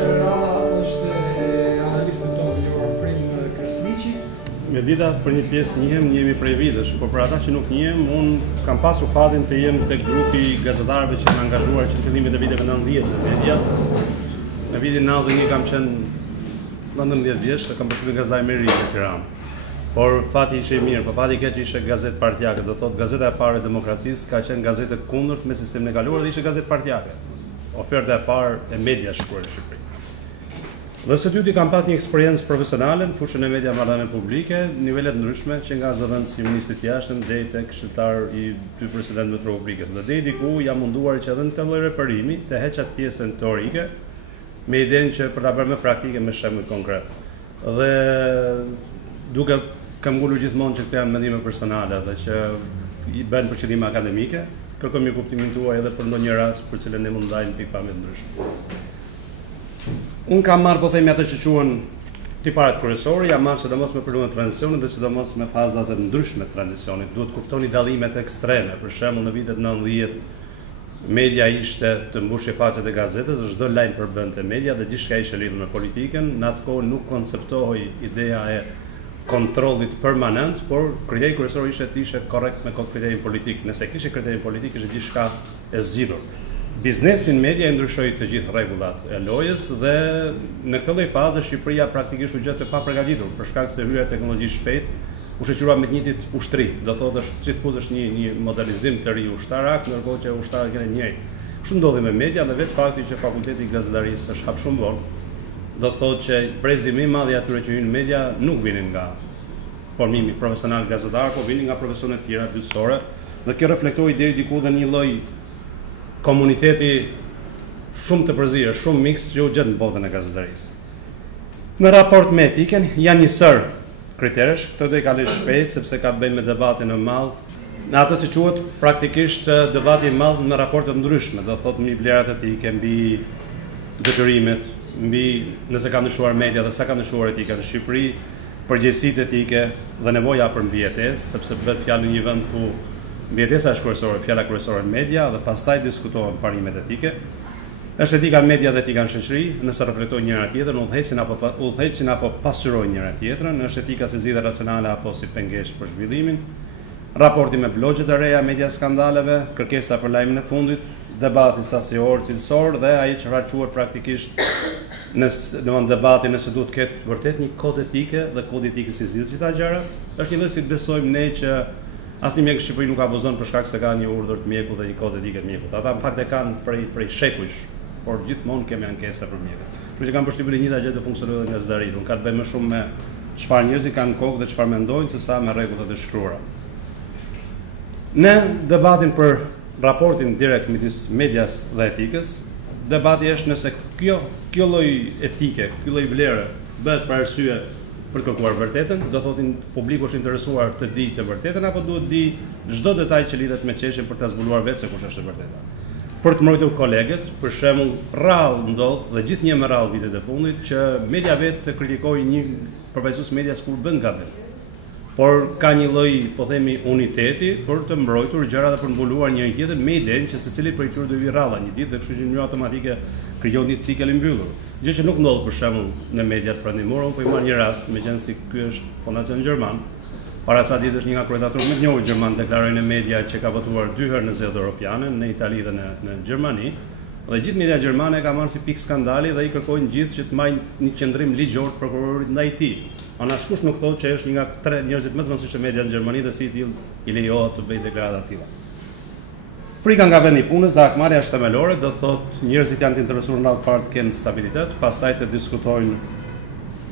Rama është analistët tonë që ofrim Kresniqi. Me dita për një pjesë njihem, njemi prej vitesh, por për ata që nuk njihem, unë kam pasur fatin të jem tek grupi gazetarëve që kanë angazhuar që në fillimin e viteve 90 në media. Në vitin 91 kam qenë 19 vjeç, kam përshtypjen gazetar më i ri në Tiranë. Por fati ishte i mirë, por fati keq ishte gazetë partijake, do thotë gazeta e parë e demokracisë ka qenë gazetë e kundërt me sistemin e kaluar dhe ishte gazetë partijake. Oferta e parë e media shkruar në Shqipëri. Dhe së dyti kam pas një eksperiencë profesionale në fushën e media marrëdhënie publike, nivelet ndryshme që nga zëdhënës i ministrit jashtëm deri tek këshilltar i dy presidentëve të Republikës. Dhe deri diku jam munduar që edhe në të lloj referimi të heq atë pjesën teorike me idenë që për ta bërë më praktike me shembull konkret. Dhe duke kam ngulur gjithmonë që këto janë mendime personale dhe që i bën për qëllime akademike, kërkoj një kuptimin tuaj edhe për ndonjë rast për cilën ne mund ndajmë pikpamje të ndryshme. Unë kam marrë po themi atë që quhen tiparet kryesore, jam marrë sidomos me periudhën e tranzicionit dhe sidomos me fazat e ndryshme të tranzicionit. Duhet kuptoni dallimet ekstreme. Për shembull në vitet 90 media ishte të mbushje faqet e gazetës, çdo lajm përbënte media dhe gjithçka ishte lidhur me politikën. Në atë kohë nuk konceptohej ideja e kontrollit permanent, por kriteri kryesor ishte të ishte korrekt me kriterin politik. Nëse kishte kriterin politik, ishte gjithçka e zgjidhur. Biznesin media e ndryshoi të gjithë rregullat e lojës dhe në këtë lloj faze Shqipëria praktikisht u gjetë pa përgatitur për shkak se hyrja e teknologjisë shpejt u shoqërua me të njëjtit ushtri. Do thotë është si të futesh një modernizim të ri ushtarak, ndërkohë që ushtarët kanë të njëjtë. Kështu ndodhi me media dhe vetë fakti që fakulteti i gazetarisë është hap shumë vonë, do të thotë që brezi më i madh i atyre që hyjnë në media nuk vinin nga formimi profesional gazetar, por vinin nga profesione të tjera bytësore, dhe kjo reflektoi deri diku dhe një lloj komuniteti shumë të përzierë, shumë mix që u gjet në botën e gazetarisë. Në raport me etikën janë një sër kriteresh, këto do i kaloj shpejt sepse ka të bëjë me debatin e madh, në ato që quhet praktikisht debati i madh në raporte të ndryshme, do thotë mbi vlerat etike, mbi detyrimet, mbi nëse ka ndryshuar media dhe sa ka ndryshuar etika në Shqipëri, përgjegjësitë etike dhe nevoja për mbijetesë, sepse bëhet fjalë në një vend ku mbijetesa është kryesore, fjala kryesore në media dhe pastaj diskutohen parimet etike. Është etika në media dhe etika në shoqëri, nëse reflektojnë njëra tjetrën, udhëheqin apo pasqyrojnë njëra tjetrën, është etika si zgjidhje racionale apo si pengesë për zhvillimin, raporti me blogjet e reja, media skandaleve, kërkesa për lajmin e fundit, debati sasior, cilësor dhe ai çfarë quhet praktikisht në debati nëse duhet të ketë vërtet një kod etike dhe kod etike si zgjidh gjitha gjërat. Është një lloj si besojmë ne që asnjë mjek në Shqipëri nuk abuzon për shkak se ka një urdhër të mjekut dhe një kod etike të mjekut. Ata në fakt e kanë prej shekujsh, por gjithmonë kemi ankesa për mjekët. Kështu që kanë përshtypjen e njëjta gjë të funksionojë edhe nga gazetari. Nuk ka të bëjë më shumë me çfarë njerëzit kanë kokë dhe çfarë mendojnë, sesa me rregullat e shkruara. Në debatin për raportin direkt midis medias dhe etikës, debati është nëse kjo lloj etike, ky lloj vlere bëhet për arsye për kërkuar vërtetën, do thotin publiku është interesuar të di të vërtetën apo duhet di çdo detaj që lidhet me çështjen për ta zbuluar vetë se kush është e vërteta. Për të mbrojtur kolegët, për shembull, rrallë ndodh dhe gjithnjë me rrallë vitet e fundit që media vetë të kritikojë një përfaqësues medias kur bën gabim. Por ka një lloj, po themi, uniteti për të mbrojtur gjëra dhe për të mbuluar njëri tjetrin me idenë që secili prej tyre do vi rralla një ditë dhe kështu që në mënyrë automatike krijon një cikël i mbyllur. Gjë që nuk ndodh për shembull në mediat perëndimore. Unë po i marr një rast, meqenëse ky është fondacion gjerman. Para sa ditë është një nga kryetatorët më të njohur gjerman deklaroi në media që ka votuar 2 herë në zgjedhjet europiane në Itali dhe në Gjermani. Dhe gjithë media gjermane ka marrë si pikë skandali dhe i kërkojnë gjithë që të marrin një qendrim ligjor të prokurorit ndaj tij. Askush nuk thotë që është një nga 3 njerëzit më të rëndësishëm media në Gjermani dhe si i tillë i lejohet të bëjë deklarata të tilla. Frika nga vendi i punës dhe akmarrja është themelore, do thotë njerëzit janë të interesuar në atë part të kenë stabilitet, pastaj të diskutojnë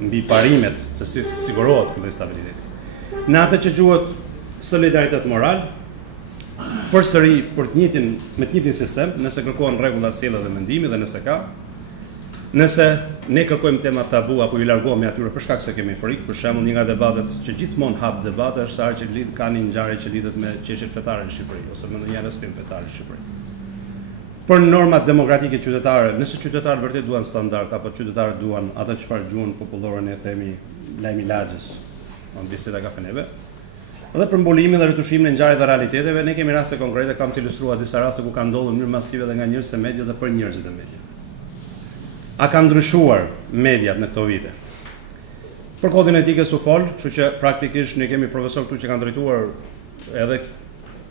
mbi parimet se si sigurohet ky stabilitet. Në atë që quhet solidaritet moral, përsëri me të njëjtin sistem, nëse kërkohen rregulla sjellje dhe mendimi dhe nëse ka, nëse ne kërkojmë tema tabu apo ju largohemi atyre për shkak se kemi frikë, për shembull një nga debatet që gjithmonë hap debate është sa që ka një ngjarje që lidhet me çështjet fetare në Shqipëri ose me ndonjë arrestim fetar në Shqipëri. Për normat demokratike qytetare, nëse qytetarët vërtet duan standard apo qytetarët duan atë çfarë gjuhën popullore ne themi lajmi lagjës, në biseda kafeneve, dhe për mbulimin dhe retushimin e ngjarjeve dhe realiteteve, ne kemi raste konkrete, kam të ilustruar disa raste ku ka ndodhur në mënyrë masive dhe nga njerëz të media dhe për njerëzit e media. A kanë ndryshuar mediat në këto vite? Për kodin etikës u fol, kështu që praktikisht ne kemi profesor këtu që kanë drejtuar edhe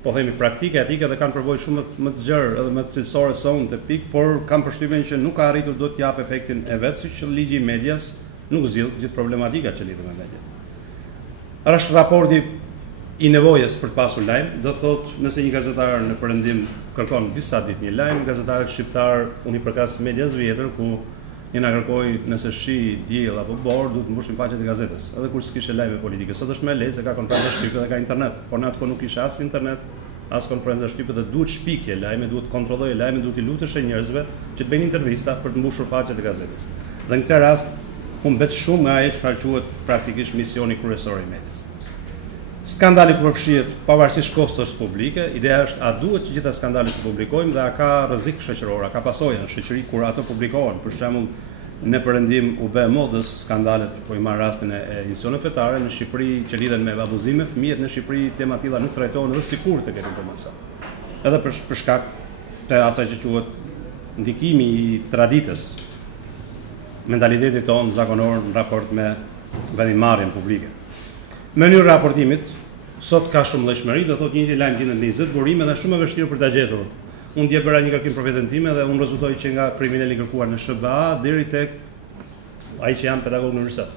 po themi praktike etike dhe kanë përvojë shumë më të gjerë edhe më të cilësore se unë te pikë, por kanë përshtypjen që nuk ka arritur do të jap efektin e vet, siç ligji i medias nuk zgjidh gjithë problematika që lidhet me mediat. Është raporti i nevojës për të pasur lajm, do thotë nëse një gazetar në perëndim kërkon disa ditë një lajm, gazetarët shqiptar, unë i përkas medias vjetër ku një na kërkoi nëse shi, diell apo bor, duhet të mbushim faqet e gazetës. Edhe kur s'kishte lajme politike. Sot është më lehtë se ka konferenca shtype dhe ka internet. Por në atë kohë nuk kishte as internet, as konferenca shtype dhe duhet shpikje lajme, duhet kontrollojë lajme, duhet i lutesh njerëzve që të bëjnë intervista për të mbushur faqet e gazetës. Dhe në këtë rast humbet shumë nga ajo çfarë quhet praktikisht misioni kryesor i medias. Skandali kur përfshihet pavarësisht kostos publike, ideja është a duhet që gjitha skandalet të publikojmë dhe a ka rrezik shoqëror, a ka pasojë në shoqëri kur ato publikohen. Për shembull, në perëndim u bë modës skandalet, po i marr rastin e institucioneve fetare në Shqipëri që lidhen me abuzime, fëmijët në Shqipëri tema të tilla nuk trajtohen edhe sikur të ketë informacion. Edhe për shkak të asaj që quhet ndikimi i traditës, mentalitetit tonë zakonor në raport me vendimmarrjen publike. Mënyra raportimit sot ka shumë llojshmëri, do thotë një lajm gjendet në 20 burime dhe shumë e vështirë për ta gjetur. Unë dje bëra një kërkim për veten time dhe unë rezultoi që nga kriminali kërkuar në SBA deri tek ai që janë pedagog në universitet.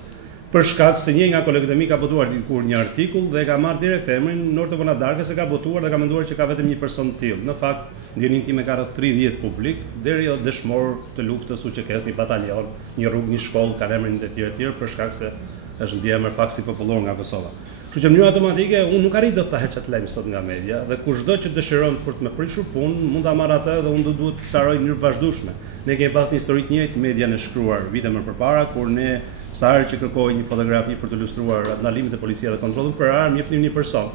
Për shkak se një nga kolegët e mi ka botuar dikur një artikull dhe ka marrë direkt emrin Norto Vonadarkës se ka botuar dhe ka menduar që ka vetëm një person të tillë. Në fakt, ndjenin time ka rreth 30 publik, deri jo dëshmor të luftës UÇK-s, një batalion, një rrugë, një shkollë, kanë emrin e tjerë për shkak se është mbiemër pak si popullor nga Kosova. Kështu që në mënyrë automatike unë nuk arrit dot ta heq atë lajm sot nga media dhe kushdo që dëshiron për të më prishur punë, mund ta marr atë dhe unë duhet të saroj në mënyrë vazhdueshme. Ne kemi pas një histori të njëjtë media në shkruar vite më përpara kur ne sa herë që kërkoi një fotografi për të ilustruar ndalimet e policisë dhe kontrollin për armë, jepnim një person.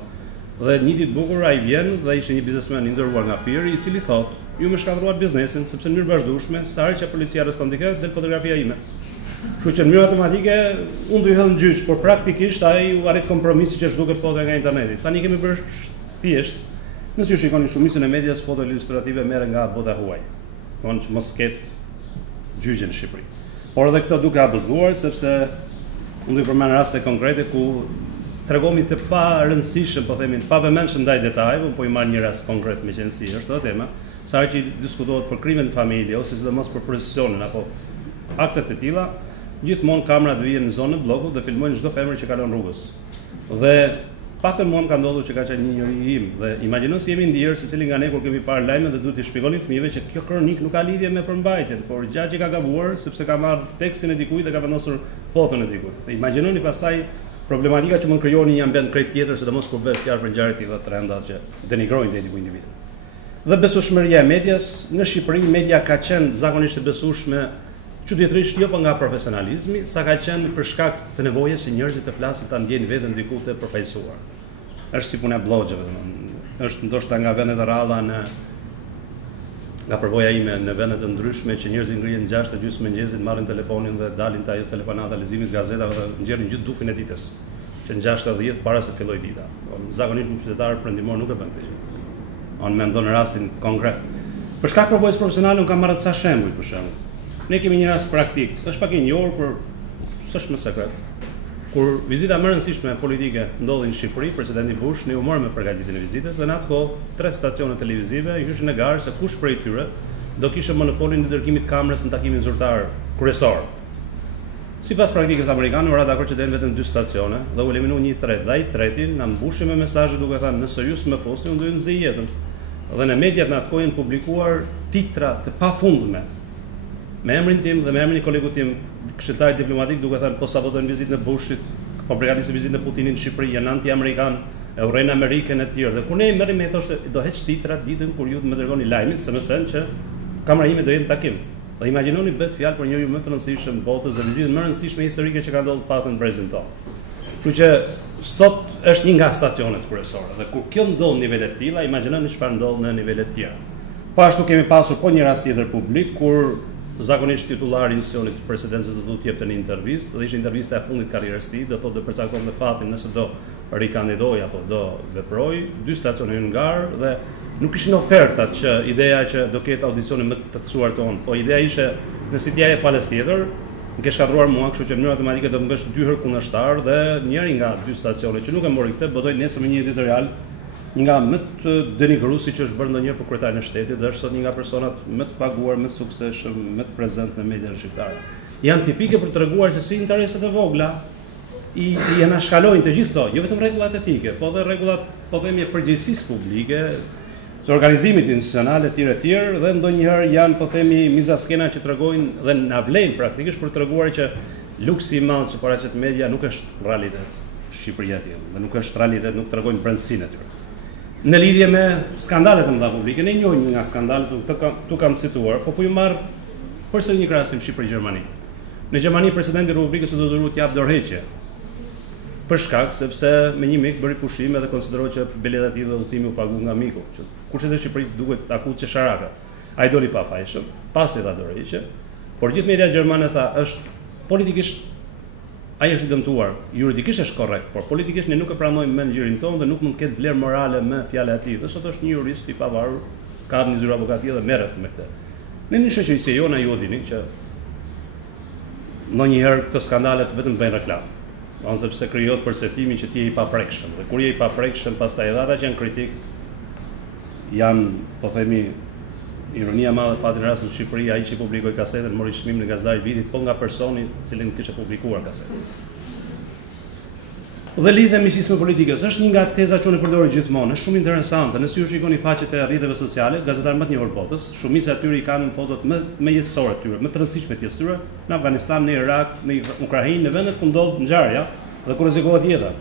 Dhe një ditë bukur ai vjen dhe ishte një biznesmen i nderuar nga Firi, i cili thotë, "Ju më shkatërruat biznesin sepse në mënyrë vazhdueshme sa herë që policia arreston dikë, del fotografia ime." Kështu që në mënyrë automatike unë do i hedh në gjyq, por praktikisht ai u arrit kompromisi që zhduket foto nga interneti. Tani kemi bërë thjesht, nëse ju shikoni shumicën e medias, foto ilustrative merren nga bota huaj. Thonë që mos ketë gjyqje në Shqipëri. Por edhe këto duke abuzuar sepse unë do i përmend raste konkrete ku tregomi të pa rëndësishëm, po themi, pa vëmendshëm ndaj detajeve, po i marr një rast konkret me qenë është ato tema, sa herë që diskutohet për krime në familje ose sidomos për procesionin apo aktet e tilla, gjithmonë kamerat vijnë në zonën e bllokut dhe filmojnë çdo femër që kalon rrugës. Dhe paktën mua më ka ndodhur që ka qenë një njeri im dhe imagjino si jemi ndier secili nga ne kur kemi parë lajme dhe duhet t'i shpjegonin fëmijëve që kjo kronik nuk ka lidhje me përmbajtjen, por gjatë që ka gabuar sepse ka marrë tekstin e dikujt dhe ka vendosur foton e dikujt. Dhe imagjinoni pastaj problematika që mund krijoni një ambient krejt tjetër, sidomos kur bëhet fjalë për ngjarje të tilla trenda që denigrojnë ndjenjën e individit. Dhe besueshmëria e medias në Shqipëri, media ka qenë zakonisht e besueshme çuditërisht jo pa nga profesionalizmi, sa ka qenë për shkak të nevojës që njerëzit të flasin ta ndjejnë veten diku të përfaqësuar. Është si puna e blogjeve, domethënë. Është ndoshta nga vendet e rralla nga përvoja ime në vende të ndryshme që njerëzit ngrihen 6:30 mëngjesit, marrin telefonin dhe dalin te ajo telefonata, leximit gazetave dhe nxjerrin gjithë dufin e ditës. Që në 6:10 para se filloj dita. Zakonisht një qytetar perëndimor nuk e bën këtë gjë. Unë mendon në rastin konkret. Për shkak përvojës profesionale unë kam marrë ca shembuj për shembull. Ne kemi një rast praktik, është pak i njohur, por s'është më sekret. Kur vizita më e rëndësishme politike ndodhi në Shqipëri, presidenti Bush ne u morëm me përgatitjen e vizitës dhe në atë kohë 3 stacione televizive i hyshin në garë se kush prej tyre do kishte monopolin e dërgimit kamerës në takimin zyrtar kryesor. Sipas praktikës amerikane, u ra dakord që den vetëm 2 stacione dhe u eliminu një tret. Dhe ai treti na mbushi me mesazhe duke thënë, nëse ju s'më fusni, unë do ju nxjerr jetën. Dhe në mediat në atë kohë janë publikuar titra të pafundme me emrin tim dhe me emrin e kolegut tim, këshilltar diplomatik, duke thënë po sabotojnë vizitën e Bushit, po përgatisin vizitën e Putinit në Shqipëri, janë anti-amerikan, e urrejnë Amerikën e tjerë. Dhe kur ne merrim me thoshte do heq titrat ditën kur ju më dërgoni lajmin, se më sen që kamera ime do jetë në takim. Dhe imagjinoni bëhet fjalë për njëri më të rëndësishëm në botës dhe vizitën më rëndësishme historike që ka ndodhur patën në brezin tonë. Kështu që sot është një nga stacionet kryesore dhe kur kjo ndodh në nivele të tilla, imagjinoni çfarë ndodh në nivele të tjera. Po ashtu kemi pasur po një rast tjetër publik kur zakonisht titullari i institucionit të presidencës do të jepte një intervistë dhe ishte intervista e fundit karrierës së tij, do thotë të përcakton me fatin nëse do rikandidoj apo do veproj, 2 stacione hyn ngar dhe nuk ishin ofertat që ideja që do ketë audicione më të theksuar tonë, po ideja ishte Nëse t'ja e palës tjetër, më ke shkatruar mua, kështu që në mënyrë automatike do të më bësh 2 herë kundërshtar dhe njëri nga 2 stacione që nuk e mori këtë, botoj nesër me një editorial nga më të denigruesi që është bërë ndonjëherë për kryetarin e shtetit dhe është sot një nga personat më të paguar, më të suksesshëm, më të prezant në mediat shqiptare. Janë tipike për të treguar që si intereset e vogla i anashkalojnë të gjithë këto, jo vetëm rregullat etike, po dhe rregullat, po themi, e përgjegjësisë publike, të organizimit institucional e tjerë dhe ndonjëherë janë, po themi, mizaskena që tregojnë dhe na vlejnë praktikisht për të treguar që luksi i madh që paraqet media nuk është realitet Shqipëria e dhe nuk është realitet, nuk tregojnë brendësinë e tyre. Në lidhje me skandalet e mëdha publike, ne njohim nga skandalet, tu kam cituar, po ju marr përsëri një krahasim Shqipëri-Gjermani. Në Gjermani presidenti i Republikës do të t'jap dorëheqje për shkak sepse me një mik bëri pushime dhe konsiderohet që bileta e tij dhe udhëtimi u pagu nga miku. Kurse në Shqipëri duhet taku çesharaka. Ai doli pa fajshëm, pasi dha dorëheqje, por gjithë media gjermane tha është politikisht ai është i dëmtuar, juridikisht është korrekt, por politikisht ne nuk e pranojmë me ngjyrin tonë dhe nuk mund të ketë vlerë morale me fjalën e tij. Dhe sot është një jurist i pavarur, ka një zyrë avokati dhe merret me këtë. Në një shoqëri si jona ju dini që ndonjëherë këto skandalet vetëm bëjnë reklam. Sepse krijohet perceptimi që ti je i paprekshëm. Dhe kur je i paprekshëm, pastaj edhe ata që janë kritik janë, po themi, ironia e madhe fatin rast në Shqipëri, ai që publikoi kasetën mori çmim në Gazetari i Vitit, po nga personi i cili kishte publikuar kasetën. Dhe lidhe me miqësisë politikës është një nga teza që unë përdor gjithmonë, është shumë interesante. Nëse ju shikoni faqet e rrjeteve sociale, gazetarët më të njohur botës, shumica e tyre i kanë fotot më jetësore të tyre, më të rëndësishme të jetës tyre, në Afganistan, në Irak, në Ukrainë, në vendet ku ndodh ngjarja dhe ku rrezikohet jeta.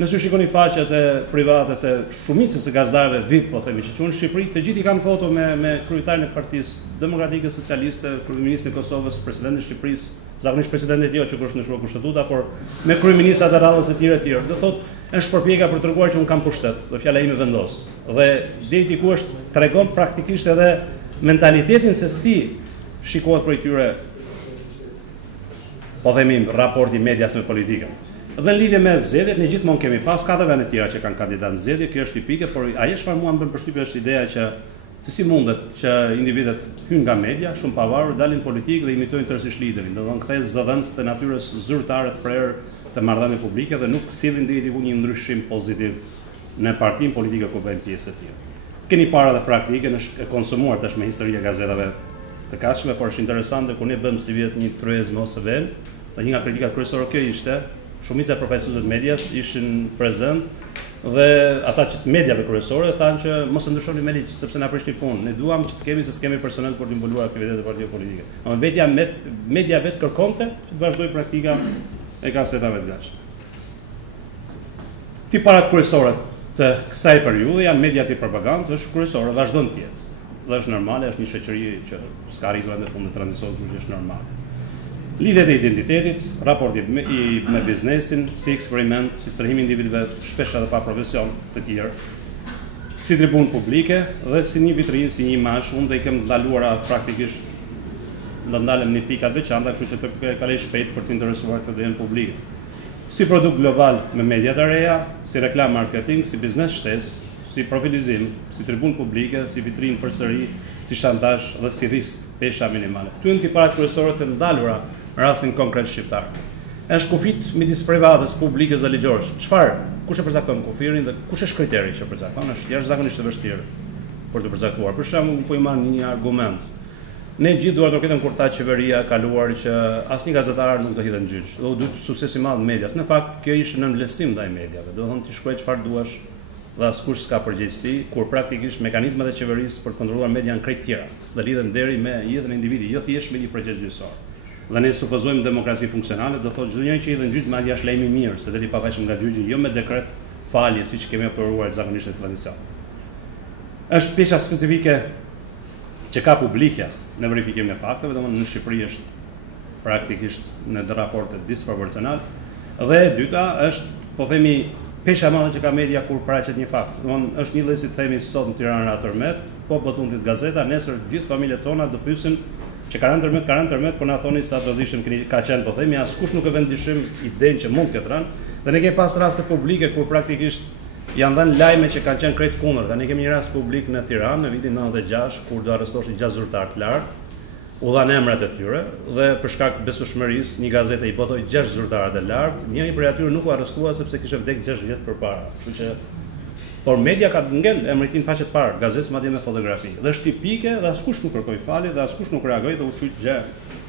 Nëse ju shikoni faqet e private të shumicës së gazetarëve VIP, po themi, që quhen në Shqipëri, të gjithë i kanë foto me kryetarin e Partisë Demokratike Socialiste, kryeministin e Kosovës, presidentin e Shqipërisë, zakonisht presidenti jo që është në shkruar kushtetuta, por me kryeministrat e radhës e tjerë. Do thotë është përpjekja për treguar që un kam pushtet dhe fjala ime vendos. Dhe deri ku është tregon praktikisht edhe mentalitetin se si shikohet për tyre, po themi, raporti medias me politikën. Dhe në lidhje me zgjedhjet, ne gjithmonë kemi pas ka dhe vende tjera që kanë kandidatë në zgjedhje, kjo është tipike, por ajo çfarë mua më bën përshtypje është ideja që se si mundet që individet hyjnë nga media, shumë pavarur, dalin politikë dhe imitojnë tërësisht liderin. Do të thonë kthehet zëdhënës të natyrës zyrtare të prerë të marrëdhënieve publike dhe nuk sillin deri diku një ndryshim pozitiv në partinë politike ku bëjnë pjesë të tjerë. Keni para dhe praktikën është e konsumuar tash me historia e gazetave të kashme, por është interesante kur ne bëjmë si vjet një truezme ose ven, dhe një nga kritikat kryesore kjo ishte, shumica e profesorëve të medias ishin prezent dhe ata që të mediave kryesore thanë që mos e ndryshoni me ligj sepse na prishni punë. Ne duam që të kemi se s'kemi personel për të mbuluar aktivitetet e partive politike. Media vetë kërkonte që të vazhdoj praktika e kasetave të gatshme. Tiparat kryesore të kësaj periudhe janë mediat e propagandës, është kryesore, vazhdon të jetë. Dhe është normale, është një shoqëri që s'ka arritur në fund të tranzicionit, por është normale. Lidhjet e identitetit, raporti me biznesin, si eksperiment, si strehimi individëve shpesh edhe pa profesion të tjerë, si tribunë publike dhe si një vitrinë, si një imazh, unë do i kem ndaluara praktikisht do ndalem në pika të veçanta, kështu që të kaloj shpejt për të interesuar të dhënë publike. Si produkt global me mediat e reja, si reklam marketing, si biznes shtesë, si profilizim, si tribunë publike, si vitrinë përsëri, si shantazh dhe si risk pesha minimale. Këtu janë tiparat kryesore të ndalura rastin konkret shqiptar. Është kufit midis privatës, publikës dhe ligjorës. Kush e përcakton kufirin dhe kush është kriteri që përcakton? Është jashtëzakonisht e vështirë për të përcaktuar. Për shembull, po i marr një argument. Ne gjithë duart roketën kur tha qeveria e kaluar që asnjë gazetar nuk do hidhen në gjyq. Do duhet sukses i madh medias. Në fakt, kjo ishte në vlerësim ndaj mediave. Do thonë ti shkruaj çfarë duash dhe askush s'ka përgjegjësi, kur praktikisht mekanizmat e qeverisë për të kontrolluar media janë krejt tjera dhe lidhen deri me jetën e individit, jo thjesht me një proces gjyqësor. Dhe ne supozojmë demokraci funksionale, do thotë çdo njeri që hidhen në gjyq madje është lajm i mirë, se deri pavarësisht nga gjyqi, jo me dekret falje siç kemi aprovuar zakonisht në tradicion. Është pjesë specifike që ka publikja në verifikimin e fakteve, domethënë në Shqipëri është praktikisht në raporte disproporcional dhe e dyta është, po themi, pesha e madhe që ka media kur paraqet një fakt. Domethënë është një lloj si themi sot në Tiranë Tërmet, po botundit gazeta, nesër gjithë familjet tona do pyesin që ka rënë tërmet, por na thoni sa transition ka qenë, po themi, askush nuk e vën dyshim idenë që mund të ketë rënë. Dhe ne kemi pas raste publike kur praktikisht janë dhënë lajme që kanë qenë krejt kundër. Ne kemi një rast publik në Tiranë në vitin 96 kur do arrestoshin 6 zyrtar të lartë u dhanë emrat e tyre dhe për shkak të besueshmërisë një gazete i botoi 6 zyrtarë të lartë, njëri prej atyre nuk u arrestua sepse kishte vdekur 6 vjet përpara. Kështu që por media ka ngel emrin në faqe të parë, gazetës madje me fotografi. Dhe është tipike dhe askush nuk kërkoi falje dhe askush nuk reagoi dhe u çuit gjë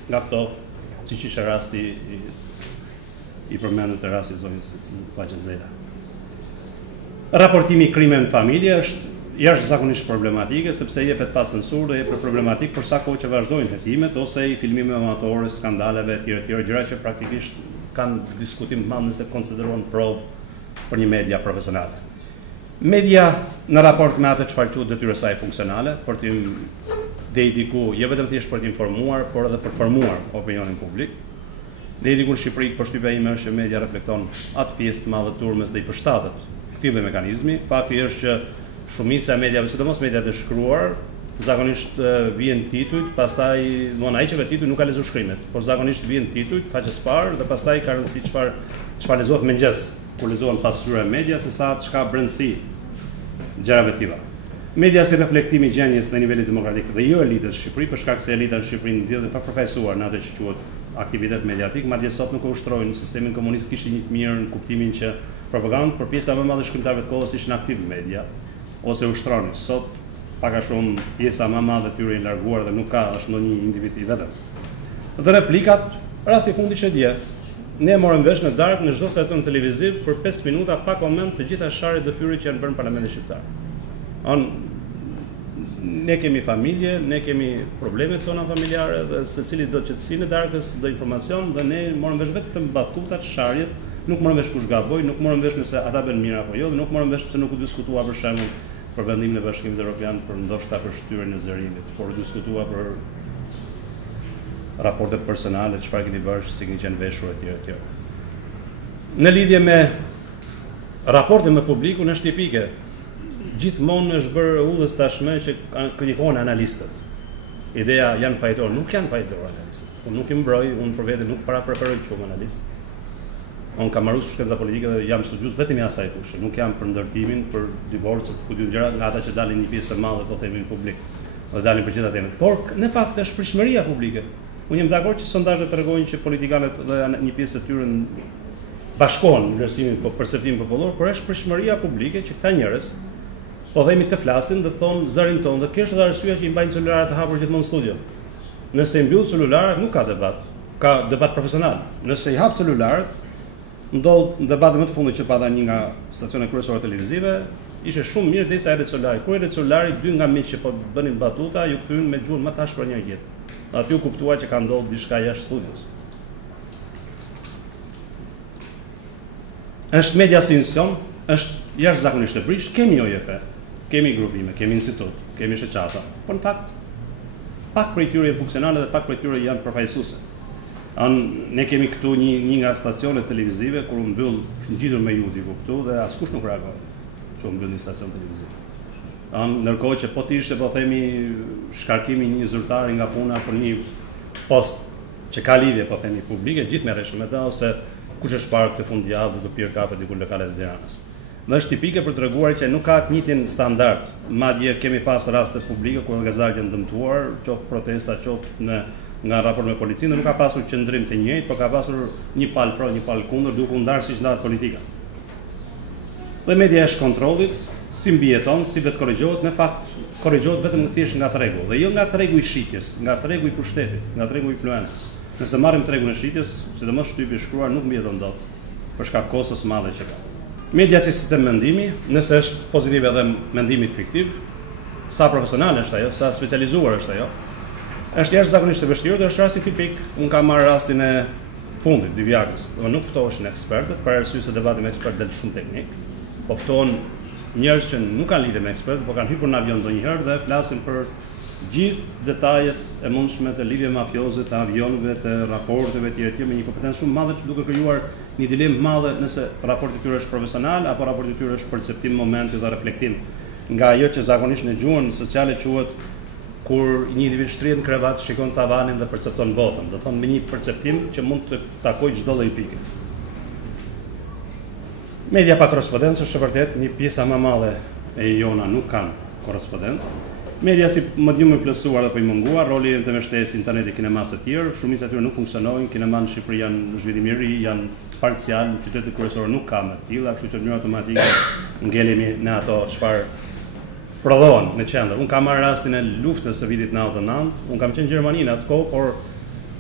nga këto, siç ishte rasti i përmendur të rastit zonës Paqezela. Raportimi i krimeve në familje është jashtëzakonisht problematike sepse jepet pa censurë dhe jepet problematik për sa kohë që vazhdojnë hetimet ose i filmime amatore, skandaleve etj, gjëra që praktikisht kanë diskutim të madh nëse konsiderohen provë për një media profesionale. Media në raport me atë çfarë quhet detyrës saj funksionale, për të deri diku jo vetëm thjesht për të informuar, por edhe për të formuar opinionin publik. Deri diku në Shqipëri përshtypja ime është që media reflekton atë pjesë të madhe të turmës dhe i përshtatet këtij mekanizmi. Fakti është që shumica e mediave, sidomos mediat e shkruar, zakonisht vjen titujt, pastaj ai që vetë tituj nuk ka lexuar shkrimet, por zakonisht vjen titujt, faqes parë dhe pastaj ka rëndësi çfarë lezohet mëngjes kur lezohen pasqyra e media se sa çka brendësi gjërave të tilla. Media si reflektimi i gjendjes në nivelin demokratik dhe jo elitës në Shqipëri, për shkak se elita në Shqipëri ndjedhet pa përfaqësuar në atë që quhet aktivitet mediatik, madje sot nuk u ushtrojnë në sistemin komunist kishin një të mirë në kuptimin që propagandë, por pjesa më e madhe e shkrimtarëve të kohës ishin aktiv në media ose ushtronin. Sot pak a shumë pjesa më e madhe e tyre janë larguar dhe nuk ka as ndonjë individ i vetëm. Dhe replikat, rasti i fundit që dje, ne morëm vesh në darkë në çdo seton televiziv për 5 minuta pa koment të gjitha sharrit dëfyrit që janë bërë në Parlamentin Shqiptar. Ne kemi familje, ne kemi problemet tona familjare dhe secili do qetësinë e darkës, do informacion dhe ne morëm vesh vetëm batutat, sharjet, nuk morëm vesh kush gaboi, nuk morëm vesh nëse ata bën mirë apo jo, dhe nuk morëm vesh pse nuk u diskutua për shembull për vendimin e Bashkimit Evropian për ndoshta për shtyrjen e zërimit, por u diskutua për raportet personale, çfarë keni bërë, si keni qenë veshur etj. Në lidhje me raportet me publikun është tipike. Gjithmonë është bërë udhës tashmë që kritikohen analistët. Ideja janë fajtor, nuk janë fajtor analistët. Unë nuk i mbroj, unë për vete nuk preferoj të quhem analist. Unë kam marrë shkenca politike dhe jam studiues vetëm i asaj fushë, nuk jam për ndërtimin, për divorcet, ku dy gjëra nga ata që dalin një pjesë e madhe po themi në publik, dhe dalin për gjitha temat. Por në fakt është pritshmëria publike. Unë jam dakord që sondazhet tregojnë që politikanët dhe një pjesë e tyre bashkohen në vlerësimin po perceptimin popullor, por është pritshmëria publike që këta njerëz po themi të flasin dhe thonë zërin tonë, dhe kjo është edhe arsyeja që i mbajnë celularat të hapur gjithmonë në studio. Nëse i mbyll celularat nuk ka debat, ka debat profesional. Nëse i hap celularat, ndodh debati më të fundit që pata një nga stacionet kryesore televizive, ishte shumë mirë derisa erdhi celulari. Kur erdhi celulari, dy nga miqtë që po bënin batuta ju kthyen me gjuhën më tash për një jetë. Aty u kuptua që ka ndodhur diçka jashtë studios. Është media si institucion, është jashtëzakonisht e prish, kemi OJF, kemi grupime, kemi institut, kemi shoqata, por në fakt pak prej tyre janë funksionale dhe pak prej tyre janë përfaqësuese. Ne kemi këtu një nga stacionet televizive kur u mbyll ngjitur me Judiku këtu dhe askush nuk reagoi. Që u mbyll një stacion televiziv. Ndërkohë që po të ishte po themi shkarkimi një zyrtari nga puna për një post që ka lidhje po themi publike, gjithë merreshëm me ta ose kush është parë këtë fundjavë duke pirë kafe diku në lokalet e Tiranës. Dhe është tipike për treguar që nuk ka të njëjtin standard. Madje kemi pas raste publike ku gazetarët janë dëmtuar, qoftë protesta, qoftë nga raport me policinë, nuk ka pasur qëndrim të njëjtë, por ka pasur një palë pro, një palë kundër, duke u ndarë siç ndahet politika. Dhe media është kontrollit, si mbijeton, si vetë korrigjohet, në fakt korrigjohet vetëm thjesht nga tregu, dhe jo nga tregu i shitjes, nga tregu i pushtetit, nga tregu i influencës. Nëse marrim tregun e shitjes, sidomos shtypi i shkruar nuk mbijeton dot, për shkak kostos madhe që ka. Media si sistem mendimi, nëse është pozitiv edhe mendimi fiktiv, sa profesional është ajo, sa specializuar është ajo, është jashtëzakonisht e vështirë dhe është rasti tipik. Unë kam marrë rastin e fundit, Divjakës, dhe nuk ftoheshin ekspertët, për arsye se debati me ekspert del shumë teknik, po ftohen njerëz që nuk kanë lidhje me ekspertë, por kanë hyrë në avion ndonjëherë dhe flasin për gjithë detajet e mundshme të lidhje mafioze, të avionëve, të raporteve etj. Me një kompetencë shumë madhe që duke krijuar një dilemë madhe nëse raporti i tyre është profesional apo raporti i tyre është perceptim momenti dhe reflektim nga ajo që zakonisht në gjuhën sociale quhet kur një individ shtrihet në krevat, shikon tavanin dhe percepton botën, do thonë me një perceptim që mund të takojë çdo lloj pike. Media pa korrespondencë është vërtet një pjesë më e madhe e jona nuk kanë korrespondencë. Media si medium i plotësuar dhe po i munguar, roli të mbështesë interneti, kinemas të tjerë, shumica e tyre nuk funksionojnë, kinema në Shqipëri janë në zhvillim i ri, janë parcial, në qytetet kryesore nuk ka më të tilla, kështu që në mënyrë automatike ngelemi në ato çfarë prodhohen në qendër. Unë kam marrë rastin e luftës së vitit 99, unë kam qenë në Gjermani në atë kohë, por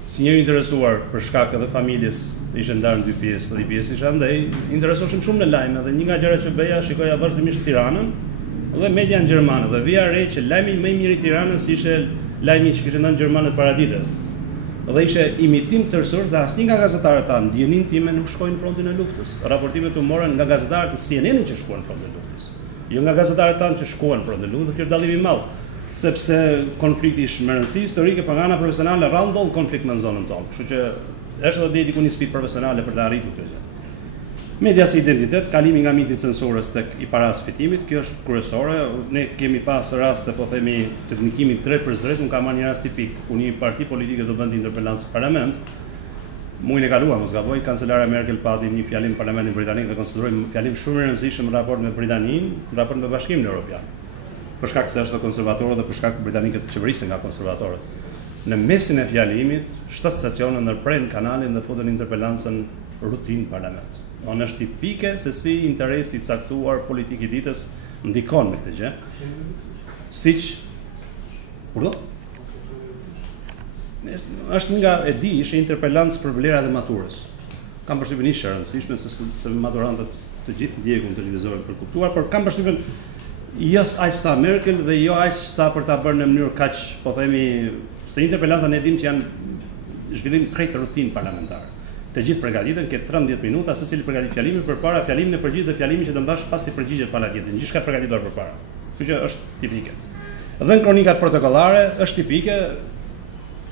si njëri interesuar për shkak edhe familjes, ishte ndarë në dy pjesë, dhe pjesë isha andaj, interesoheshim shumë në lajme dhe një nga gjërat që bëja, shikoja vazhdimisht Tiranën dhe media në gjermane dhe vija re që lajmi më i mirë i Tiranës ishte lajmi që kishte ndonë gjermanët para ditëve. Dhe ishte imitim tërësisht dhe asnjë nga gazetarët tanë ndjenin time nuk shkojnë në frontin e luftës. Raportimet u morën nga gazetarët e CNN-it që shkuan në frontin e luftës. Jo nga gazetarët tanë që shkuan në frontin e luftës, kjo është dallimi i madh, sepse konflikti ishte me rëndësi historike, por nga ana profesionale rrallë ndodh konflikt me zonën tonë. Kështu që është edhe diku një sfidë profesionale për të arritur kjo gjë. Media si identitet, kalimi nga miti censurës tek i paras fitimit, kjo është kryesore. Ne kemi pas raste, po themi, të ndikimit drejt për drejt. Unë kam marrë një rast tipik ku një parti politike do bënte interpelancë në parlament. Muajin e kaluar, mos gaboj, kancelara Merkel pati një fjalim në Parlamentin Britanik dhe konsideroi fjalim shumë i rëndësishëm në raport me Britaninë, në raport me Bashkimin Evropian. Për shkak se është konservatorë dhe për shkak britanikët qeverisën nga konservatorët. Në mesin e fjalimit, 7 stacione ndërprejnë kanalin dhe futën interpelancën rutinë në parlament. Në është tipike se si interesi i caktuar politik i ditës ndikon me këtë gjë. Siç është nga e di, ishte interpelancë për vlera dhe maturës. Kam përshtypjen ishte e rëndësishme se maturantët të gjithë ndjekun televizorët për kuptuar, por kam përshtypjen jo aq sa Merkel dhe jo aq sa për ta bërë në mënyrë kaq, po themi, se interpelanca ne dimë që janë zhvillim krejt rutinë parlamentare. Të gjithë përgatiten, ke 13 minuta, secili përgatit fjalimin përpara, fjalimin e përgjithë dhe fjalimin që të mbash pasi përgjigjet para tjetrit. Gjithçka përgatitur përpara. Kështu që është tipike. Dhe në kronikat protokollare është tipike,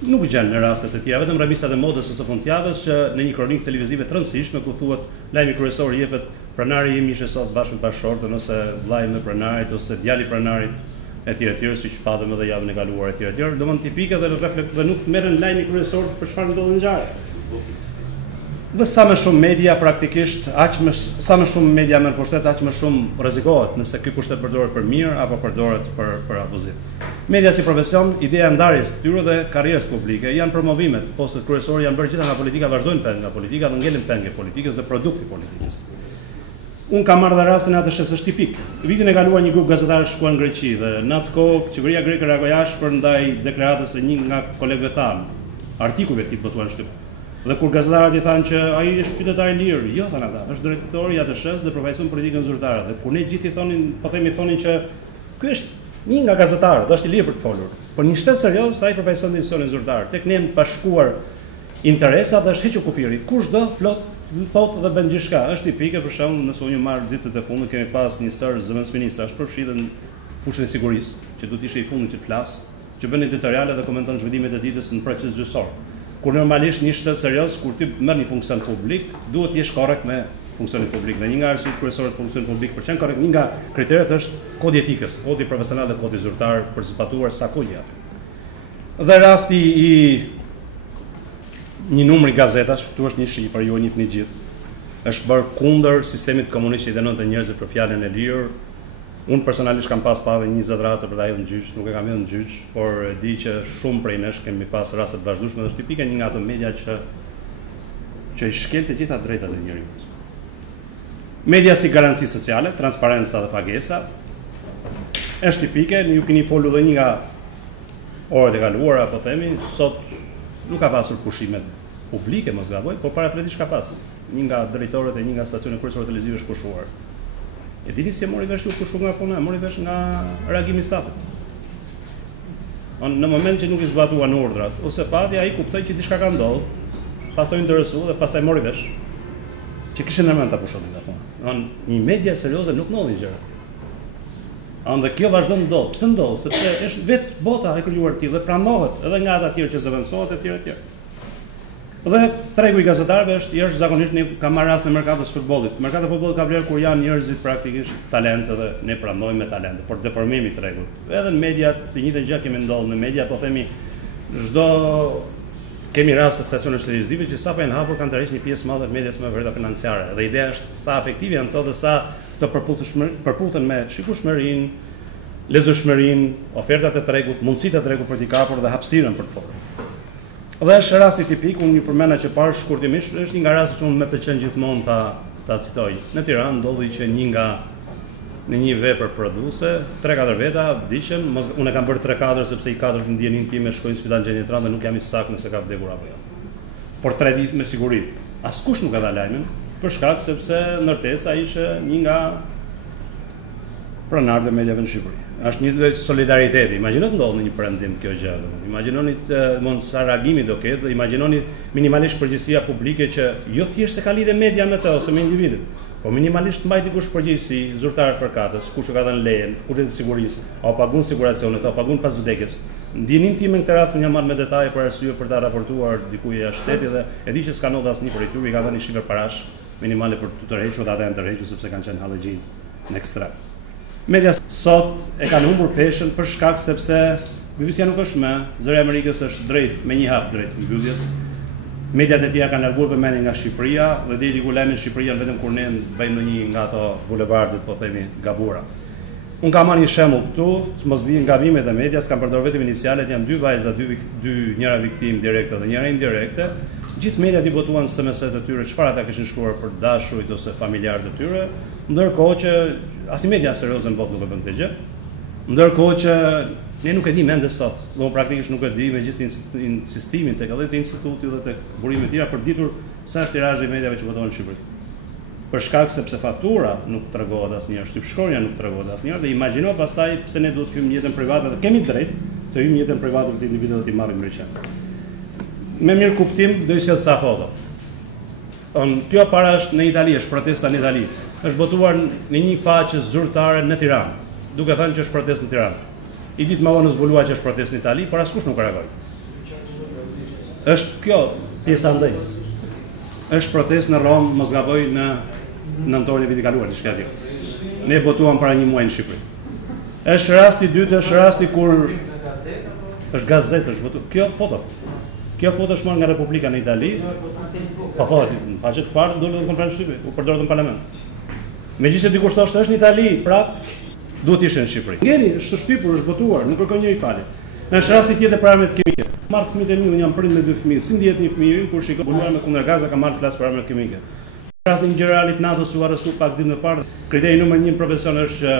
nuk gjen në raste të tjera, vetëm revistat e modës ose fundjavës që në një kronikë televizive të rëndësishme ku thuhet lajmi kryesor jepet pronari im ishte sot bashkë me bashkëshortën ose vllai me pronarit ose djali i pronarit etj, siç patëm edhe javën e kaluar etj. Domthonë tipike dhe nuk merren lajmi kryesor për çfarë ndodh në ngjarje. Dhe sa më shumë media praktikisht, sa më shumë media merr pushtet, aq më shumë rrezikohet nëse ky pushtet përdoret për mirë apo përdoret për abuzim. Media si profesion, ideja e ndarjes tyre dhe karrierës publike janë promovimet, postet kryesore janë bërë gjitha nga politika, vazhdojnë peng nga politika dhe ngelen peng e politikës dhe produkti politikës. Unë kam marrë dhe rastin atë shesë është tipik. Vitin e kaluar një grup gazetarë shkuan në Greqi dhe në atë kohë qeveria greke reagoi ashpër ndaj deklaratës së një nga kolegëve tanë, artikujve tip botuan shtyp. Dhe kur gazetarët i thanë që ai është qytetar i lirë, jo thanë ata, është drejtori i ATSH-s dhe përfaqëson politikën zyrtare. Dhe kur ne gjithë i thonin, po themi thonin që ky është një nga gazetarët, është i lirë për të folur. Por një shtet serioz, ai përfaqëson institucionin zyrtar. Tek ne bashkuar interesat dhe është hequr kufiri. Kushdo thotë dhe bën gjithçka. Është tipike për shembull, nëse unë marr ditët e fundit kemi pas një sër zëvendësministrash përfshirë në fushën e sigurisë, që duhet ishte i fundit që të flas, që bën editoriale dhe komenton zhvillimet e ditës në proces gjyqësor. Kur normalisht një shtet serioz, kur ti merr një funksion publik, duhet të jesh korrekt me funksionin publik. Dhe një nga arsyet kryesore të funksionit publik për të qenë korrekt, një nga kriteret është kodi etikës, kodi profesional dhe kodi zyrtar për të zbatuar sa kujja. Dhe rasti i një numri gazetash, këtu është një shifër, ju e njihni gjithë, është bërë kundër sistemit komunist që i dënonte njerëzit për fjalën e lirë. Unë personalisht kam pas pa 20 raste për ta hidhur në gjyq, nuk e kam hidhur në gjyq, por e di që shumë prej nesh kemi pas raste të vazhdueshme dhe është tipike një nga ato media që i shkel të gjitha drejtat e njerëzit. Media si garanci sociale, transparenca dhe pagesa, është tipike, ju keni folur dhe një nga orët e kaluara, po themi, sot nuk ka pasur pushimet publike, mos gaboj, por para 3 ditë ka pas. Një nga drejtorët e një nga stacioneve kryesore televizive është pushuar. E dini si e mori vesh u pushu nga puna, mori vesh nga reagimi i stafit. Në moment që nuk i zbatuan urdhrat, ose pati ai kuptoi që diçka ka ndodhur, pastaj interesu dhe pastaj mori vesh që kishin ndërmend ta pushonin nga puna. Një media serioze nuk ndodhin gjëra. Dhe kjo vazhdon ndodh. Pse ndodh? Sepse është vetë bota e krijuar ti dhe prandohet edhe nga ata të tjerë që zëvendësohet etj. Dhe tregu i gazetarëve është jashtëzakonisht, ne kam marrë rast në merkatin e futbollit. Merkati i futbollit ka vlerë kur janë njerëzit praktikisht talentë dhe ne pranojmë me talente, por deformimi tregun. Edhe në media të njëjtën gjë kemi ndodhur në media, po themi çdo kemi raste stacione televizive që sapo janë hapur kanë tërhequr një pjesë madhe të medias me vërtet financiare. Dhe ideja është sa efektive janë këto dhe sa të përputhen me shikueshmërinë, lezetshmërinë, ofertat e tregut, mundësitë e tregut për t'i kapur dhe hapësirën për të folur. Dhe është rasti tipik, unë një përmenda që parë shkurtimisht, është një nga rastet që unë më pëlqen gjithmonë ta citoj. Në Tiranë ndodhi që në një vepër produse, 3-4 veta vdiqën, unë e kam bërë 3-4 sepse i 4 të ndjenin time shkojnë në spital Gjendjetran dhe nuk jam i saktë nëse ka vdekur apo jo. Por 3 ditë me siguri. Askush nuk e dha lajmin, për shkak sepse ndërtesa ishte një nga pronarët e mediave në Shqipëri. Është një lloj solidariteti. Imagjino të ndodhë në një perëndim kjo gjë. Imagjinoni mund sa reagimi do ketë, dhe imagjinoni minimalisht përgjegjësia publike që jo thjesht se ka lidhje media me të ose me individin, po minimalisht mbajti kush përgjegjësi, zyrtarët përkatës, kush ka dhënë lejen, kush është sigurisë, apo pagun siguracionet, apo pagun pas vdekjes. Ndjenin tim në këtë rast më jam marrë me detaje për arsye për ta raportuar dikujt jashtë shtetit dhe e di që s'ka ndodhur asnjë prej tyre, i ka dhënë shifër parash minimale për të tërhequr dhe ata janë tërhequr sepse kanë qenë hallëxhin në ekstrem. Media sot e kanë humbur peshën për shkak sepse BBC nuk është më, zëri i Amerikës është drejt me një hap drejt mbylljes. Mediat e tjera kanë larguar vëmendjen nga Shqipëria dhe deri ku lajmin Shqipëria vetëm kur ne bëjmë ndonjë nga ato bulevardet, po themi, gabura. Unë kam marrë një shembull këtu, që mos bien gabimet e medias, kam përdorur vetëm inicialet, janë 2 vajza, njëra viktimë direkte dhe njëra indirekte. Gjithë mediat i botuan SMS-et e tyre çfarë ata kishin shkruar për dashurit ose familjarët e tyre, ndërkohë që asnjë media serioze në botë nuk e bën këtë gjë. Ndërkohë që ne nuk e dim ende sot, dhe unë praktikisht nuk e di me gjithë insistimin tek edhe te instituti dhe tek burime të tjera për ditur sa është tirazhi i mediave që botohen në Shqipëri. Për shkak sepse faktura nuk tregohet asnjëherë, shtypshkronja nuk tregohet asnjëherë dhe imagjino pastaj pse ne duhet të hyjmë në jetën private dhe kemi drejt të hyjmë në jetën private të individëve dhe t'i marrim rrecën. Me mirë kuptim do i sjell ca foto. Kjo para është në Itali, është protesta në Itali. Është botuar në një faqe zyrtare në Tiranë, duke thënë që është protestë në Tiranë. I ditë më vonë zbulua që është protestë në Itali, por askush nuk reagoi. Është kjo pjesa ndaj. Është protestë në Rom, mos gaboj në nëntorin e vitit kaluar, diçka tjetër. Ne botuam para një muaji në Shqipëri. Është rasti i dytë, është rasti kur është gazetë, është botuar. Kjo foto është marrë nga Republika në Itali. Po, në faqe të parë doli në konferencë shtype, u përdorët në parlament. Megjithëse dikush thoshte është në Itali, prap duhet ishte në Shqipëri. Ngeli është shtypur, është botuar, nuk kërkon njëri falje. Është rasti tjetër për armët kimike. Marr fëmijët e mi, unë jam prind me 2 fëmijë. Si ndihet një fëmijë kur shikon buluar me kundërgaza ka marrë flas për armët kimike. Rasti i generalit NATO-s që u arrestu pak ditë më parë, kriteri numër 1 në profesion është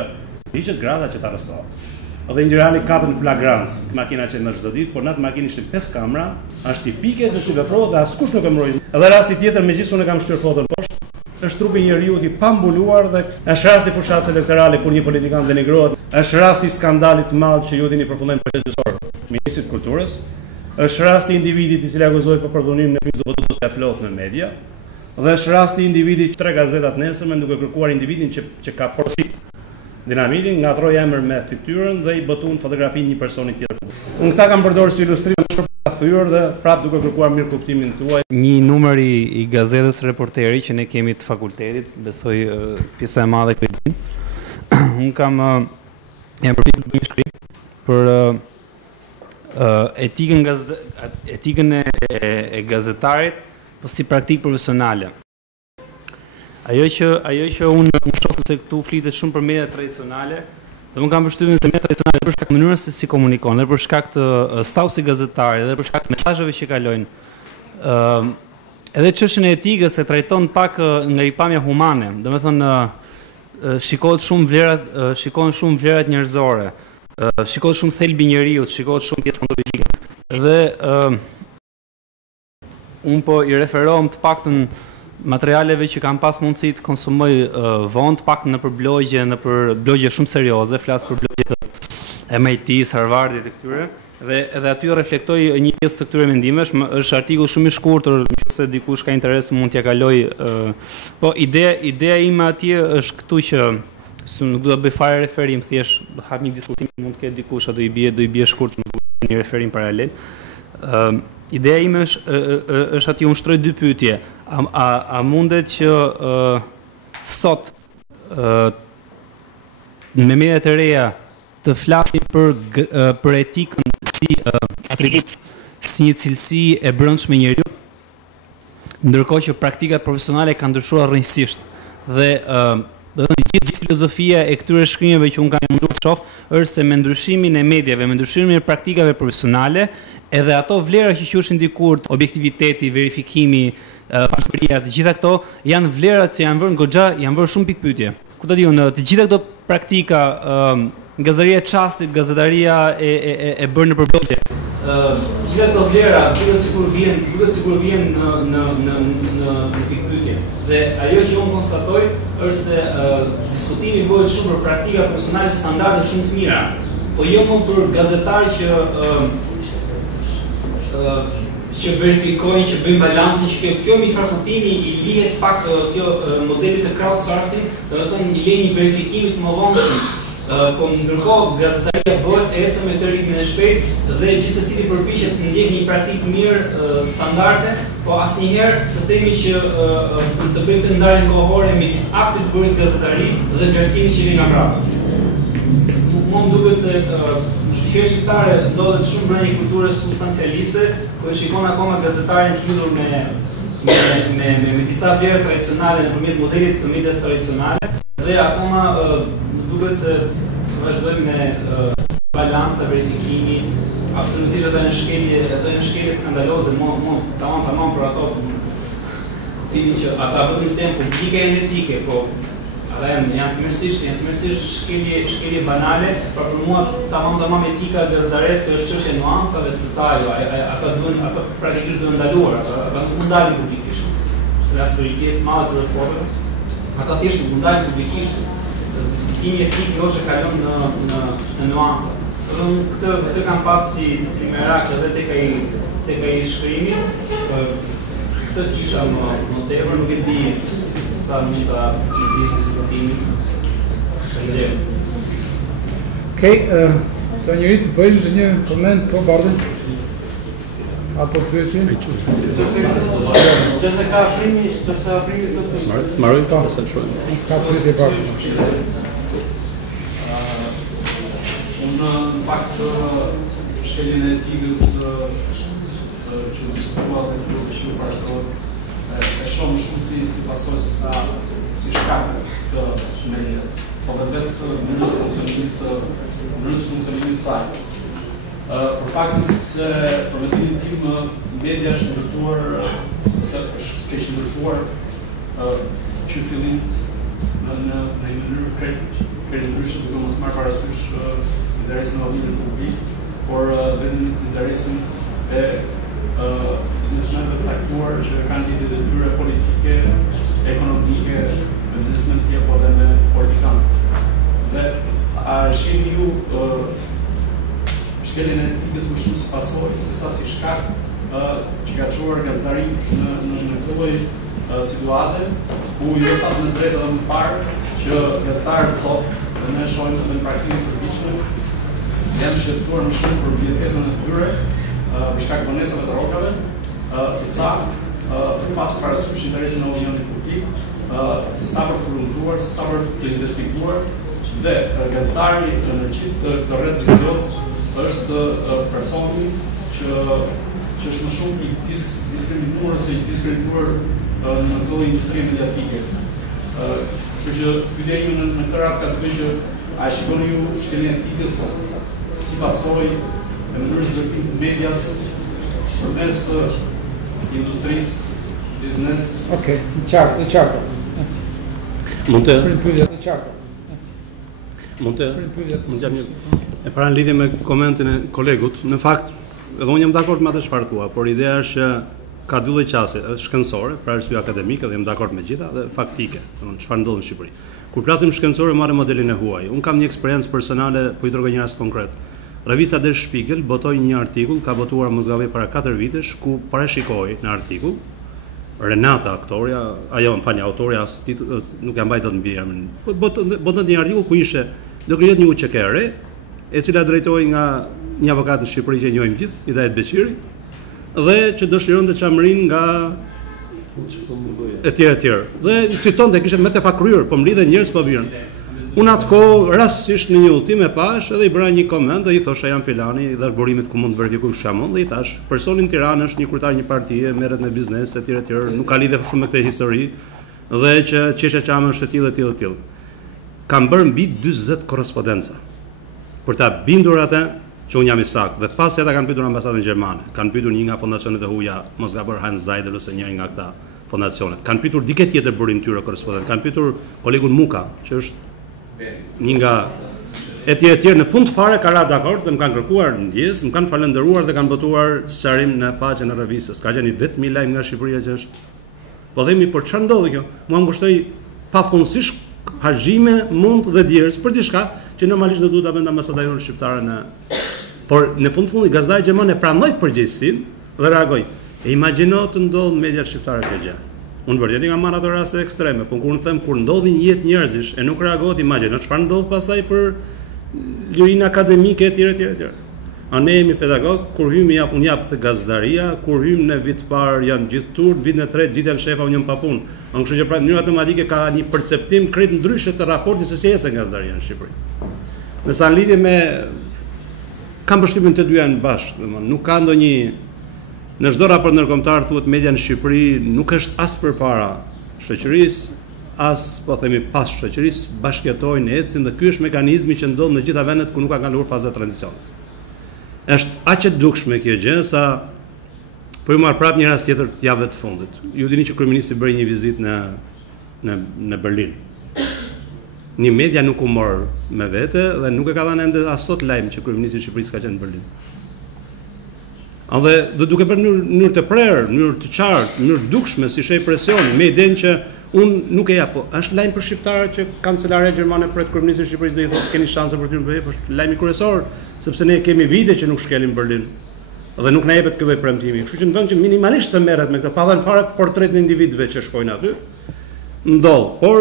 hiqet grada që të arrestohet. Dhe generali kapet në flagrancë, makina që në çdo ditë, por në atë makinë ishte 5 kamera, është tipike se si veprohet dhe askush nuk e mbroi. Edhe rasti tjetër, megjithëse unë kam shtyr foton poshtë, është trupi i njeriu i pambuluar dhe është rasti fushatës elektorale kur një politikan denigrohet, është rasti skandalit të madh që ju dini përfundon procesor, ministrit të kulturës, është rasti i individit i cili akuzohet për përdhunimin në fizë votues e plot në media, dhe është rasti i individit që 3 gazetat nesërmen duke kërkuar individin që ka porosit dinamitin, ngatroi emër me fytyrën dhe i botuan fotografinë një personi tjetër. Unë këta kam përdorur si ilustrim shumë të thyer dhe prapë duke kërkuar mirë kuptimin tuaj. Një numër i gazetës Reporteri që ne kemi të fakultetit, besoj pjesa e madhe këtë din. Unë kam jam përpikur të shkruaj për etikën e gazetarit, po si praktikë profesionale. Ajo që unë shoh se këtu flitet shumë për media tradicionale, dhe unë kam përshtypjen se media tradicionale për shkak të mënyrës se si komunikon, dhe për shkak të statusit gazetari, dhe për shkak të mesazheve që kalojnë, edhe çështjen e etikës e trajton pak nga ripamja humane, domethënë shikohet shumë vlerat njerëzore, shikohet shumë thelbi i njeriu, shikohet shumë pjesë ontologjike. Dhe unë po i referohem të paktën materialeve që kam pas mundësi të konsumoj vonë, të paktën nëpër blogje shumë serioze, flas për blogje të MIT-s, Harvardit e këtyre, dhe edhe aty reflektoj një pjesë të këtyre mendimesh, është artikull shumë i shkurtër, nëse dikush ka interes mund t'ja kaloj. Po ideja ime atje është këtu që nuk do të bëj fare referim, thjesht hap një diskutim, mund të ketë dikush do i bie shkurt një referim paralel. Ideja ime është aty unë shtroj 2 pyetje. A mundet që sot me mediat e reja të flasim për etikën si atribut, si një cilësi e brendshme e njeriu, ndërkohë që praktikat profesionale kanë ndryshuar rrënjësisht dhe gjithë filozofia e këtyre shkrimjeve që unë kam mundur të shoh është se me ndryshimin e mediave, me ndryshimin e praktikave profesionale, edhe ato vlera që quhen dikur objektiviteti, verifikimi, pampëria, të gjitha këto janë vlerat që janë vërë shumë pikpyetje. Ku ta diun, të gjitha këto praktika, gazetaria e çastit, gazetaria e bërë në përblogje, gjitha këto vlera duket sikur vjen në pikpyetje. Dhe ajo që unë konstatoj është se diskutimi bëhet shumë për praktika personale standarde shumë të mira, po jo më për gazetar që verifikojnë, që bëjnë balancin, që kjo infrastruktimi i lihet pak kjo modelit të crowdsourcing, domethënë i lejnë një verifikimi të mëdhenshëm. Po ndërkohë gazetaria bëhet ecën me të ritmin e shpejtë dhe gjithsesi përpiqet të ndjekë një praktikë mirë standarde, po asnjëherë të themi që të bëjmë të ndarjen kohore midis aktit të bërit gazetari dhe vlerësimit që vjen nga mbrapa. Më duket se shoqëria shqiptare ndodhet shumë brenda një kulture substancialiste, ku e shikon akoma gazetarin të lidhur me disa vlera tradicionale nëpërmjet modelit të medias tradicionale dhe akoma duket se vazhdojmë me balanca, verifikimi, absolutisht edhe në shkelje skandaloze, tamam për ato timi që ata vetëm se janë publike e etike, po ata janë mërsisht shkelje banale, por për mua tamam etika gazetareske është çështje nuancave se sa ata praktikisht duhen ndaluar, ata nuk mund dalin publikisht. Flas për pjesë madhe të reformave, ata thjesht nuk mund dalin publikisht. Diskutimi etik jo që kalon në nuanca. Këtë kam pas si merak edhe tek ai shkrimi. Këtë kisha më tepër, nuk e di sa mund ta nxjerrë diskutimin. Faleminderit. Okej, sa njëri të bëjmë një koment po bardhën? Apo pyetje? Që se ka afrimi, se sa afrimi të së Maroj, sa të shojnë. Ka pyetje bardhën. Unë në fakt shkeljen e etikës që diskutuat e që parashtrohet e shoh shumë si pasojë si shkak të medias, po vetë mënyrës funksionimit të saj. Për faktin se për metimin tim media është ndërtuar, keq ndërtuar që fillim në një mënyrë krejt ndryshme, duke mos marrë parasysh interesin e vëmendjes publik, por vetëm interesin e biznesmenëve të caktuar që kanë lidhje të tyre politike, ekonomike, me biznesmen të tjerë, po edhe me politikanë. Dhe a shihni ju shkeljen e etikës më shumë si pasojë se sa si shkak që ka çuar gazetarinë në këtë lloj situate, ku ju thatë në drejtë edhe më parë që gazetarët sot dhe ne shohim edhe në praktikën e përditshme janë shqetësuar më shumë për vjetesën e tyre, për shkak të vonesave të rrogave, se sa për pasur parasysh interesin e opinionit publik, se sa për të korrumpuar, se sa për të investiguar, dhe gazetari në gjithë këtë rrjet vizios është personi që është më shumë i diskriminuar se i diskredituar në këtë industri mediatike. Kështu që pyetja ime në këtë rast ka të bëjë që a shikoni ju shkeljen e etikës si pasojë e mënyrës ndërtimit të medias përmes industrisë, biznes. Okej, qartë. Mund të qartë. Mund jam një. E para në lidhje me komentin e kolegut, në fakt, edhe unë jam dakord me atë çfarë thua, por ideja është që ka dy lloj qasje, shkencore, për arsye akademike dhe jam dakord me gjitha, dhe faktike, domethënë çfarë ndodh në Shqipëri. Kur flasim shkencore, marrë modelin e huaj. Unë kam një eksperiencë personale, po i tregoj një rast konkret. Revista Der Spiegel botoi një artikull, ka botuar mos gaboj para 4 vitesh, ku parashikoi në artikull Renata aktoria, autorja, nuk jam mbajtur në mbi emrin. Boton një artikull ku ishte do krijohet një UÇK e re, e cila drejtohej nga një avokat në Shqipëri që e njohim gjithë, Hidayet Beqiri, dhe që dëshironte çamërin nga etj. Dhe citonte kishte me të fakryer, po mlidhen njerëz po vjen. Unë atë kohë rastësisht në një udhtim e pash edhe i bëra një koment dhe i thosha jam filani, dhash burimit ku mund të verifikoj shamon dhe i thash personi në Tiranë është një kryetar një partie, merret me biznes etj, nuk ka lidhje shumë me këtë histori dhe që çështja çamë është e tillë. kam bërë mbi 40 korrespondenca për ta bindur atë që unë jam i saktë. Dhe pas se ata kanë pyetur ambasadën gjermane, kanë pyetur një nga fondacionet e huaja, mos gaboj Hans Zeidel ose njëri nga këta fondacionet. Kanë pyetur dikë tjetër burim tyre korrespondent. Kanë pyetur kolegun Muka, që është një nga etj në fund fare ka ra dakord dhe më kanë kërkuar ndjes, më kanë falendëruar dhe kanë botuar sqarim në faqen e revistës. Ka qenë vetëm një lajm nga Shqipëria që është po themi por çfarë ndodhi kjo? Mua ngushtoi pafundësisht harxime, mund dhe djerës për diçka që normalisht do duhet ta vënë ambasada jonë shqiptare në. Por në fundi gazetari gjerman e pranoi përgjegjësinë dhe reagoi. E imagjino të ndodh media shqiptare kjo gjë. Unë vërtet i kam marrë ato raste ekstreme, por kur them kur ndodhin jetë njerëzish e nuk reagohet, imagjino çfarë ndodh pastaj për lirinë akademike etj. Ne jemi pedagog, kur hym unë jap të gazetaria, kur hym në vit parë janë gjithë turp, vitin e tretë gjithë janë shefa, unë jam pa punë. Kështu që pra në mënyrë automatike ka një perceptim krejt ndryshe të raportit se si ecën gazetaria në Shqipëri. Nësa në lidhje me kam përshtypjen të dyja në bashkë, domethënë nuk ka ndonjë në çdo raport ndërkombëtar thuhet media në Shqipëri nuk është as përpara shoqërisë, as po themi pas shoqërisë, bashkëtojnë, ecin dhe ky është mekanizmi që ndodh në gjitha vendet ku nuk ka kaluar faza e tranzicionit. Është aq e dukshme kjo gjë sa po ju marr prap një rast tjetër të javës të fundit. Ju dini që kryeministri bëri një vizitë në Berlin. Një media nuk u mor me vete dhe nuk e ka dhënë ende as sot lajm që kryeministri i Shqipërisë ka qenë në Berlin. Dhe duke bërë në mënyrë të prerë, në mënyrë të qartë, në mënyrë dukshme si shej presioni, me idenë që unë nuk e jap, po është lajm për shqiptarët që kancelaria gjermane pret kryeministrin e Shqipërisë dhe i thotë keni shanse për të hyrë, po është lajmi kryesor, sepse ne kemi vite që nuk shkelim në Berlin dhe nuk na jepet ky lloj premtimi. Kështu që në vend që minimalisht të merret me këtë, pa dhënë fare portretin e individëve që shkojnë aty, ndodh. Por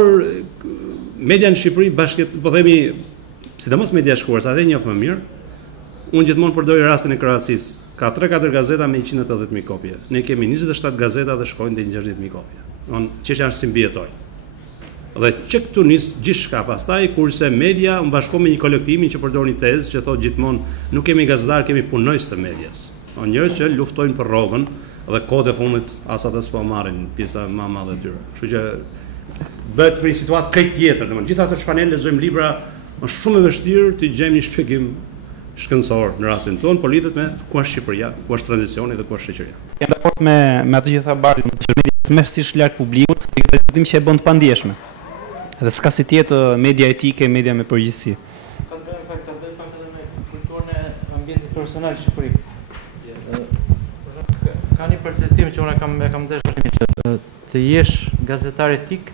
media në Shqipëri po themi, sidomos media e shkruar, sa dhe njoh më mirë, unë gjithmonë përdori rastin e Kroacisë. Ka 3-4 gazeta me 180.000 kopje. Ne kemi 27 gazeta dhe shkojnë deri në 60.000 kopje. Çështja është si mbijetoj. Dhe që këtu nis gjithçka pastaj kurse media u bashkon me një kolektivin që përdor një tezë që thotë gjithmonë nuk kemi gazetar, kemi punonjës të medias. Njerëz që luftojnë për rrogën dhe kohët e fundit as ata s'po marrin pjesa më e madhe e tyre. Kështu që bëhet për një situatë krejt tjetër, domethënë gjithë ato çfarë ne lexojmë libra është shumë e vështirë të gjejmë një shpjegim shkencor në rastin tonë, por lidhet me ku është Shqipëria, ku është tranzicioni dhe ku është shoqëria. Jam dakord me atë që tha Bardhi, që media të mesisht larg publikut, dhe kuptim që e bën të pandijshme. Dhe s'ka si tjetë media etike, media me përgjithësi. Ka bëjë pak edhe me kulturën e ambientit profesional shqipërik. Ka një perceptim që unë e kam dashur që të jesh gazetar etik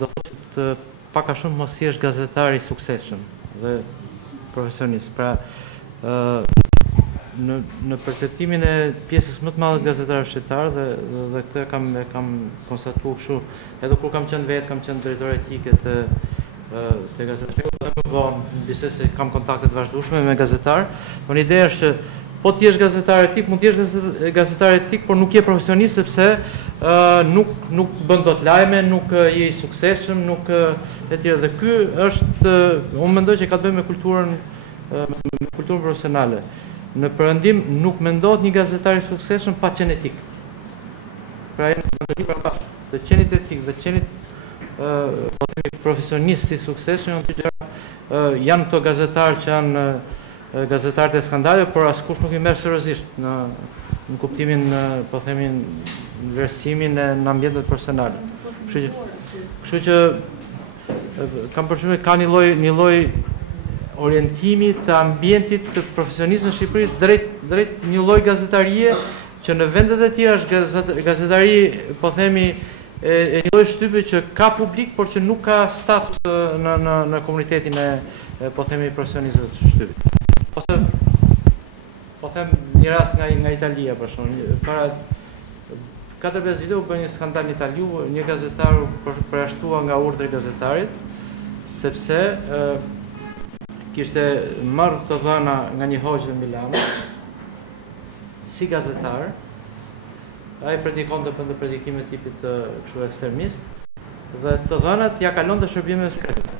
do të pak a shumë mos jesh gazetar i suksesshëm dhe profesionist. Pra, në perceptimin e pjesës më të madhe të gazetarëve shqiptarë dhe këtë e kam konstatuar kështu, edhe kur kam qenë vetë, kam qenë drejtor etike të gazetarëve, dhe më vonë, në bisedë se kam kontakte të vazhdueshme me gazetarë, por ideja është që po të jesh gazetar etik, mund të jesh gazetar etik, por nuk je profesionist sepse nuk bën dot lajme, nuk je i suksesshëm, nuk etj. Dhe ky është, unë mendoj që ka të bëjë me kulturën profesionale. Në perëndim nuk mendohet një gazetar i suksesshëm pa qenë etik. Pra të qenit etik dhe të qenit profesionist i suksesshëm janë këto gazetarë që janë gazetarët e skandale, por askush nuk i merr seriozisht në kuptimin, po themi, në vlerësimin në ambientet personale. Kështu që kam përshtypjen ka një lloj orientimi të ambientit të profesionistëve në Shqipëri drejt një lloj gazetarie që në vendet e tjera është gazetari, po themi, e një lloj shtypje që ka publik, por që nuk ka status në komunitetin e, po themi, profesionistëve të shtypit. Po them një rast nga Italia, për shembull. Para 4-5 vite u bë një skandal në Itali, një gazetar u përjashtua nga urdhri i gazetarit, sepse kishte marrë të dhëna nga një hoxh në Milano, si gazetar, ai predikonte për predikime tipit kështu ekstremist, dhe të dhënat ja kalonte shërbime sekrete.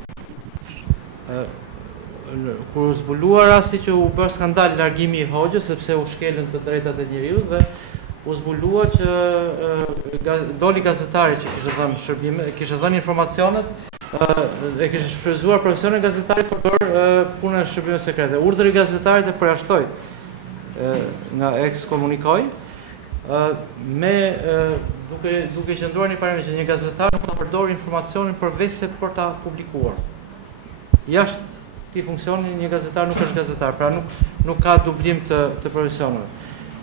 Kur u zbulua rasti që u bë skandal largimi i hoxhës sepse u shkelën të drejtat e njeriut dhe u zbulua që doli gazetari që kishte dhënë shërbime, kishte dhënë informacionet e kishte shfrytzuar profesionin gazetarit për punën e shërbimeve sekrete. Urdhri i gazetarit e përjashtoi nga ekskomunikoi duke qëndruar një parime që një gazetar nuk ta përdorë informacionin përveç se për ta publikuar. Jashtë këtij funksioni një gazetar nuk është gazetar, pra nuk ka dublim të profesioneve.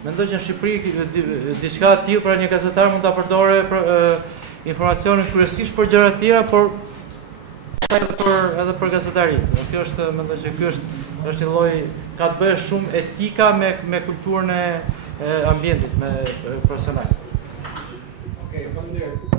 Mendoj që në Shqipëri diçka e tillë për një gazetar mund ta përdorë informacionin kryesisht për gjëra të tjera, por edhe për gazetarinë. Kjo është, mendoj që ky është një lloj, ka të bëjë shumë etika me kulturën e ambientit, me profesional. Okej, faleminderit.